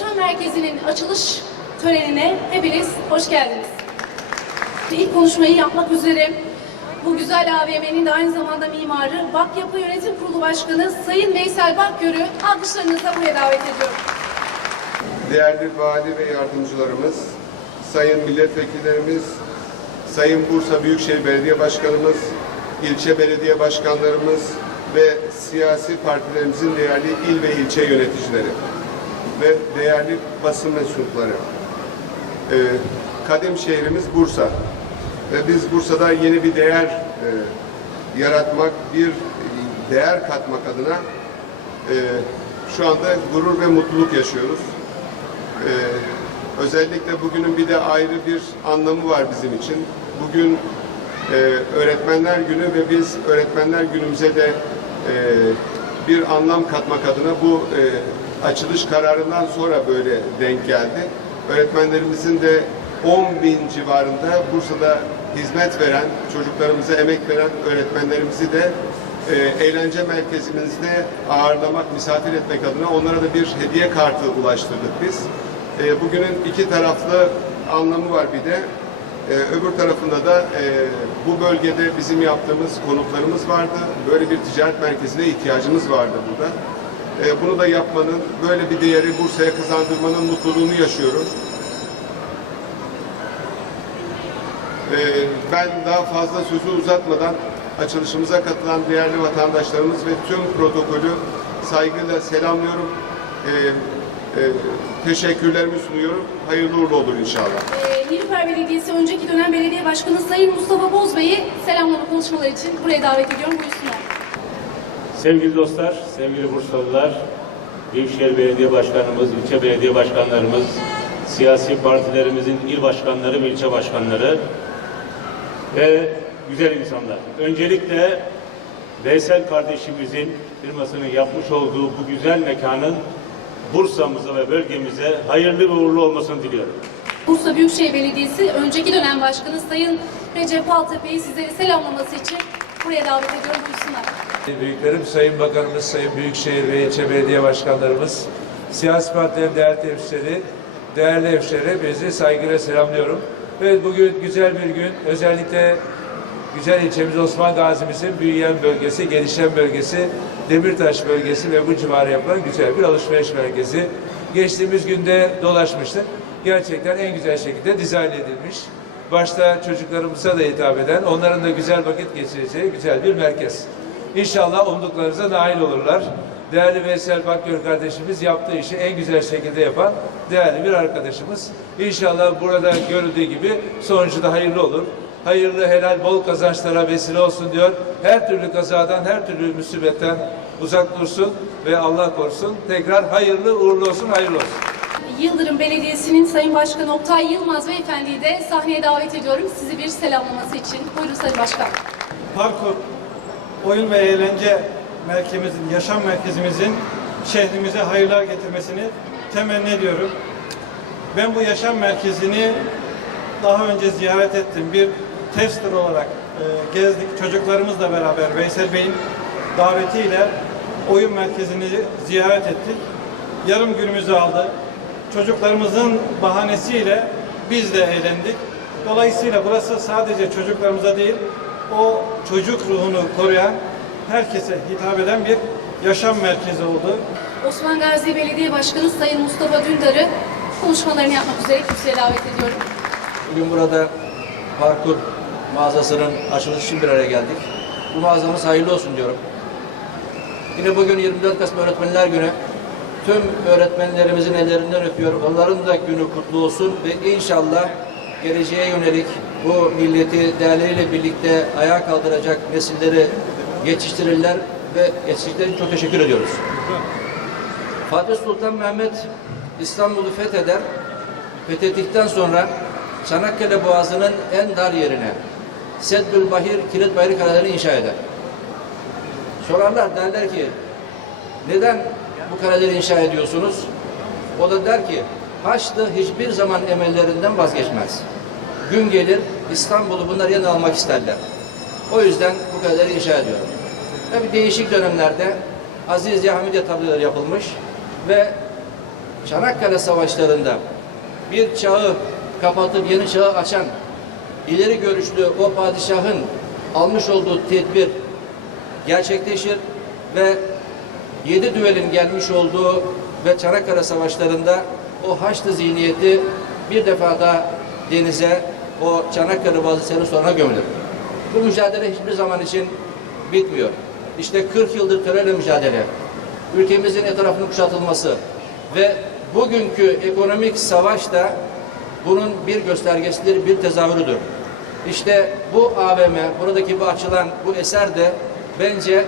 Yaşam Merkezi'nin açılış törenine hepiniz hoş geldiniz. İlk konuşmayı yapmak üzere bu güzel AVM'nin de aynı zamanda mimarı Bakyapı Yönetim Kurulu Başkanı Sayın Veysel Bakgör'ü alkışlarınızla buraya davet ediyorum. Değerli vali ve yardımcılarımız, sayın milletvekillerimiz, sayın Bursa Büyükşehir Belediye Başkanımız, ilçe belediye başkanlarımız ve siyasi partilerimizin değerli il ve ilçe yöneticileri ve değerli basın mensupları. Ee, kadim şehrimiz Bursa ve biz Bursa'da yeni bir değer e, yaratmak, bir değer katmak adına e, şu anda gurur ve mutluluk yaşıyoruz. Ee, özellikle bugünün bir de ayrı bir anlamı var bizim için. Bugün e, Öğretmenler Günü ve biz Öğretmenler Günümüze de e, bir anlam katmak adına bu e, açılış kararından sonra böyle denk geldi. Öğretmenlerimizin de 10 bin civarında Bursa'da hizmet veren, çocuklarımıza emek veren öğretmenlerimizi de e, eğlence merkezimizde ağırlamak, misafir etmek adına onlara da bir hediye kartı ulaştırdık biz. E, bugünün iki taraflı anlamı var bir de. E, öbür tarafında da bu bölgede bizim yaptığımız konutlarımız vardı. Böyle bir ticaret merkezine ihtiyacımız vardı burada. E, bunu da yapmanın, böyle bir değeri Bursa'ya kazandırmanın mutluluğunu yaşıyoruz. Ee, ben daha fazla sözü uzatmadan açılışımıza katılan değerli vatandaşlarımız ve tüm protokolü saygıyla selamlıyorum. Ee, e, teşekkürlerimi sunuyorum. Hayırlı uğurlu olur inşallah. Ee, Nilüfer Belediyesi önceki dönem belediye başkanı Sayın Mustafa Boz Bey'i selamlama konuşmaları için buraya davet ediyorum. Buyursunlar. Sevgili dostlar, sevgili Bursalılar, Büyükşehir Belediye Başkanımız, ilçe belediye başkanlarımız, siyasi partilerimizin il başkanları ilçe başkanları ve güzel insanlar. Öncelikle Veysel kardeşimizin firmasının yapmış olduğu bu güzel mekanın Bursa'mıza ve bölgemize hayırlı ve uğurlu olmasını diliyorum. Bursa Büyükşehir Belediyesi önceki dönem başkanı Sayın Recep Altepe'yi sizleri selamlaması için buraya davet ediyorum. Buyursunlar. Büyüklerim, Sayın Bakanımız, Sayın Büyükşehir ve ilçe belediye başkanlarımız, siyasi partilerin değerli temsilcileri, değerli hemşehriler, hepinizi saygıyla selamlıyorum. Evet bugün güzel bir gün. Özellikle güzel ilçemiz Osman Gazi'mizin büyüyen bölgesi, gelişen bölgesi, Demirtaş bölgesi ve bu civarı yapılan güzel bir alışveriş merkezi. Geçtiğimiz günde dolaşmıştık. Gerçekten en güzel şekilde dizayn edilmiş. Başta çocuklarımıza da hitap eden, onların da güzel vakit geçireceği güzel bir merkez. İnşallah umduklarınıza nail olurlar. Değerli Veysel Bakgör kardeşimiz yaptığı işi en güzel şekilde yapan değerli bir arkadaşımız. İnşallah burada görüldüğü gibi sonucu da hayırlı olur. Hayırlı, helal, bol kazançlara vesile olsun diyor. Her türlü kazadan, her türlü musibetten uzak dursun ve Allah korusun. Tekrar hayırlı, uğurlu olsun, hayırlı olsun. Yıldırım Belediyesi'nin Sayın Başkanı Oktay Yılmaz Beyefendi'yi de sahneye davet ediyorum. Sizi bir selamlaması için. Buyurun Sayın Başkan. parkur, oyun ve eğlence merkezimizin, yaşam merkezimizin şehrimize hayırlar getirmesini temenni ediyorum. Ben bu yaşam merkezini daha önce ziyaret ettim. Bir tester olarak e, gezdik. Çocuklarımızla beraber Veysel Bey'in davetiyle oyun merkezini ziyaret ettik. Yarım günümüzü aldı. Çocuklarımızın bahanesiyle biz de eğlendik. Dolayısıyla burası sadece çocuklarımıza değil, o çocuk ruhunu koruyan, herkese hitap eden bir yaşam merkezi oldu. Osman Gazi Belediye Başkanı Sayın Mustafa Dündar'ı konuşmalarını yapmak üzere kürsüye davet ediyorum. Bugün burada parkur mağazasının açılışı için bir araya geldik. Bu mağazamız hayırlı olsun diyorum. Yine bugün 24 Kasım Öğretmenler Günü. Tüm öğretmenlerimizin ellerinden öpüyor. Onların da günü kutlu olsun ve inşallah geleceğe yönelik bu milleti değerleriyle birlikte ayağa kaldıracak nesilleri yetiştirirler ve yetiştirdikleri çok teşekkür ediyoruz. Fatih Sultan Mehmet İstanbul'u fetheder. Fethettikten sonra Çanakkale Boğazı'nın en dar yerine Seddül Bahir, Kilit Bahir kaleleri inşa eder. Sorarlar derler ki neden bu kaleleri inşa ediyorsunuz? O da der ki Haçlı hiçbir zaman emellerinden vazgeçmez. Gün gelir İstanbul'u bunlar yeniden almak isterler. O yüzden bu kaleleri inşa ediyor. Tabi değişik dönemlerde Aziz Yahmidiye tabloları yapılmış ve Çanakkale Savaşları'nda bir çağı kapatıp yeni çağı açan ileri görüşlü o padişahın almış olduğu tedbir gerçekleşir ve yedi düelin gelmiş olduğu ve Çanakkale Savaşları'nda o Haçlı zihniyeti bir defa da denize o Çanakkale vazisinin sonuna gömülür. Bu mücadele hiçbir zaman için bitmiyor. İşte 40 yıldır terörle mücadele, ülkemizin etrafının kuşatılması ve bugünkü ekonomik savaş da bunun bir göstergesidir, bir tezahürüdür. İşte bu AVM, buradaki bu açılan bu eser de bence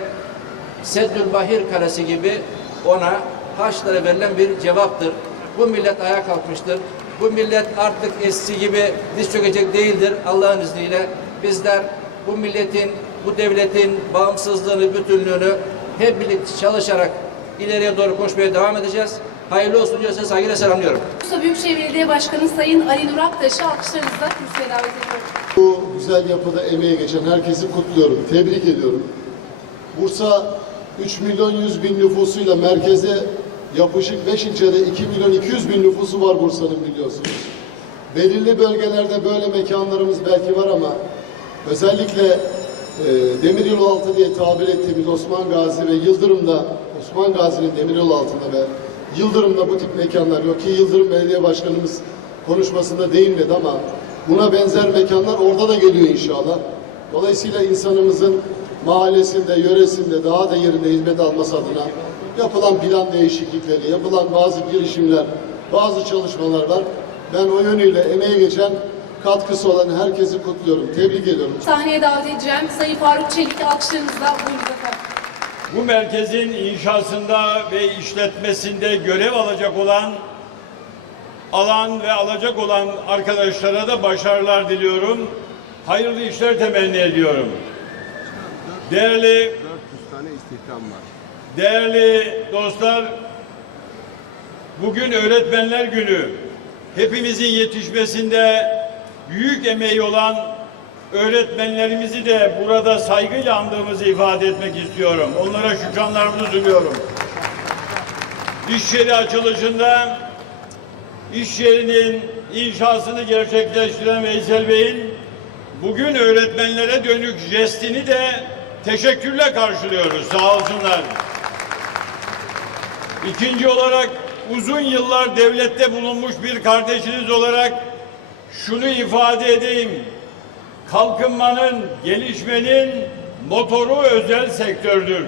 Seddül Bahir Kalesi gibi ona Haçlara verilen bir cevaptır. Bu millet ayağa kalkmıştır. Bu millet artık eskisi gibi diz çökecek değildir Allah'ın izniyle. Bizler bu milletin, bu devletin bağımsızlığını, bütünlüğünü hep birlikte çalışarak ileriye doğru koşmaya devam edeceğiz. Hayırlı olsun diyor size saygıyla selamlıyorum. Bursa Büyükşehir Belediye Başkanı Sayın Ali Nur Aktaş'ı alkışlarınızla kürsüye davet ediyorum. Bu güzel yapıda emeği geçen herkesi kutluyorum, tebrik ediyorum. Bursa 3 milyon 100 bin nüfusuyla merkeze yapışık 5 ilçede 2 milyon 200 bin nüfusu var Bursa'nın biliyorsunuz. Belirli bölgelerde böyle mekanlarımız belki var ama özellikle e, Demiryolu altı diye tabir ettiğimiz Osman Gazi ve Yıldırım'da Osman Gazi'nin Demiryolu altında ve Yıldırım'da bu tip mekanlar yok ki Yıldırım Belediye Başkanımız konuşmasında değinmedi ama buna benzer mekanlar orada da geliyor inşallah. Dolayısıyla insanımızın mahallesinde, yöresinde daha da yerinde hizmet alması adına yapılan plan değişiklikleri, yapılan bazı girişimler, bazı çalışmalar var. Ben o yönüyle emeği geçen, katkısı olan herkesi kutluyorum, tebrik ediyorum. Sahneye davet edeceğim Sayın Faruk Çelik'i alkışlarınızla buyurun. Bu merkezin inşasında ve işletmesinde görev alacak olan alan ve alacak olan arkadaşlara da başarılar diliyorum. Hayırlı işler temenni ediyorum. Değerli 400 tane istihdam var. Değerli dostlar, bugün Öğretmenler Günü. Hepimizin yetişmesinde büyük emeği olan öğretmenlerimizi de burada saygıyla andığımızı ifade etmek istiyorum. Onlara şükranlarımı sunuyorum. İş yeri açılışında iş yerinin inşasını gerçekleştiren Veysel Bey'in bugün öğretmenlere dönük jestini de teşekkürle karşılıyoruz. Sağ olsunlar. İkinci olarak uzun yıllar devlette bulunmuş bir kardeşiniz olarak şunu ifade edeyim. Kalkınmanın, gelişmenin motoru özel sektördür.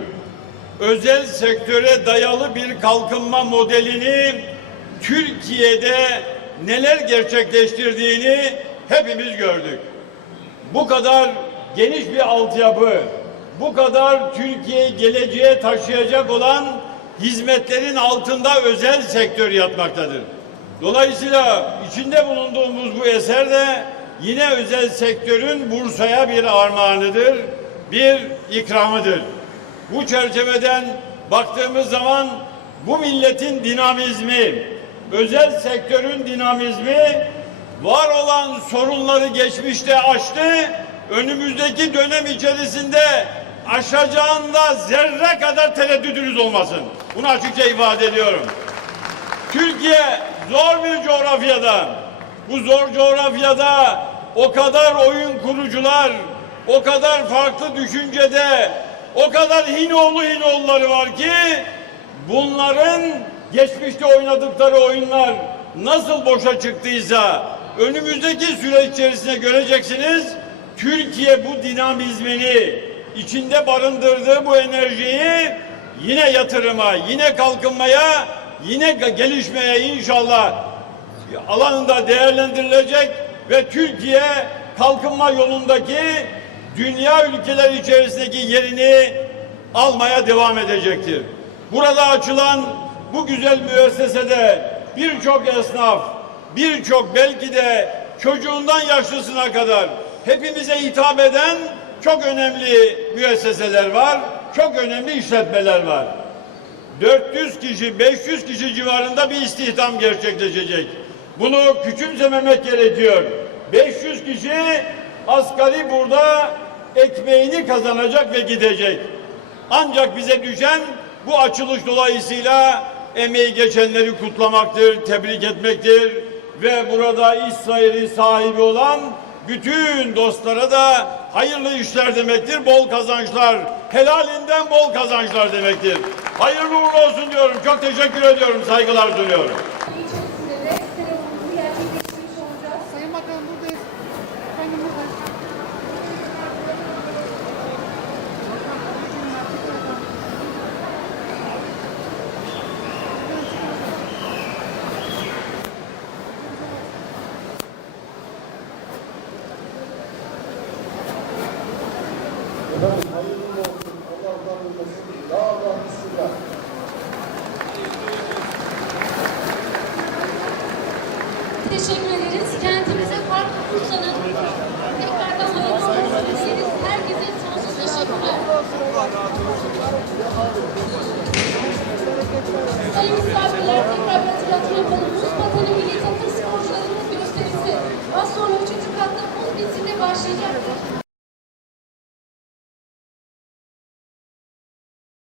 Özel sektöre dayalı bir kalkınma modelini Türkiye'de neler gerçekleştirdiğini hepimiz gördük. Bu kadar geniş bir altyapı, bu kadar Türkiye'yi geleceğe taşıyacak olan hizmetlerin altında özel sektör yatmaktadır. Dolayısıyla içinde bulunduğumuz bu eser de yine özel sektörün Bursa'ya bir armağanıdır, bir ikramıdır. Bu çerçeveden baktığımız zaman bu milletin dinamizmi, özel sektörün dinamizmi var olan sorunları geçmişte aştı, önümüzdeki dönem içerisinde aşacağında zerre kadar tereddüdünüz olmasın. Bunu açıkça ifade ediyorum. Türkiye zor bir coğrafyada. Bu zor coğrafyada o kadar oyun kurucular, o kadar farklı düşüncede, o kadar hinoğlu hinoğulları var ki bunların geçmişte oynadıkları oyunlar nasıl boşa çıktıysa önümüzdeki süreç içerisinde göreceksiniz. Türkiye bu dinamizmini içinde barındırdığı bu enerjiyi yine yatırıma, yine kalkınmaya, yine gelişmeye inşallah alanında değerlendirilecek ve Türkiye kalkınma yolundaki dünya ülkeler içerisindeki yerini almaya devam edecektir. Burada açılan bu güzel müessesede birçok esnaf, birçok belki de çocuğundan yaşlısına kadar hepimize hitap eden çok önemli müesseseler var, çok önemli işletmeler var. 400 kişi, 500 kişi civarında bir istihdam gerçekleşecek. Bunu küçümsememek gerekiyor. 500 kişi asgari burada ekmeğini kazanacak ve gidecek. Ancak bize düşen bu açılış dolayısıyla emeği geçenleri kutlamaktır, tebrik etmektir. ve burada sayılı sahibi olan bütün dostlara da hayırlı işler demektir, bol kazançlar, helalinden bol kazançlar demektir. Hayırlı uğurlu olsun diyorum. Çok teşekkür ediyorum, saygılar sunuyorum. Sayın misafirler tekrar bir hatırlatma yapalım. Buz pateni milli takım sporcularının gösterisi az sonra 3. katta buz dizine başlayacaktır.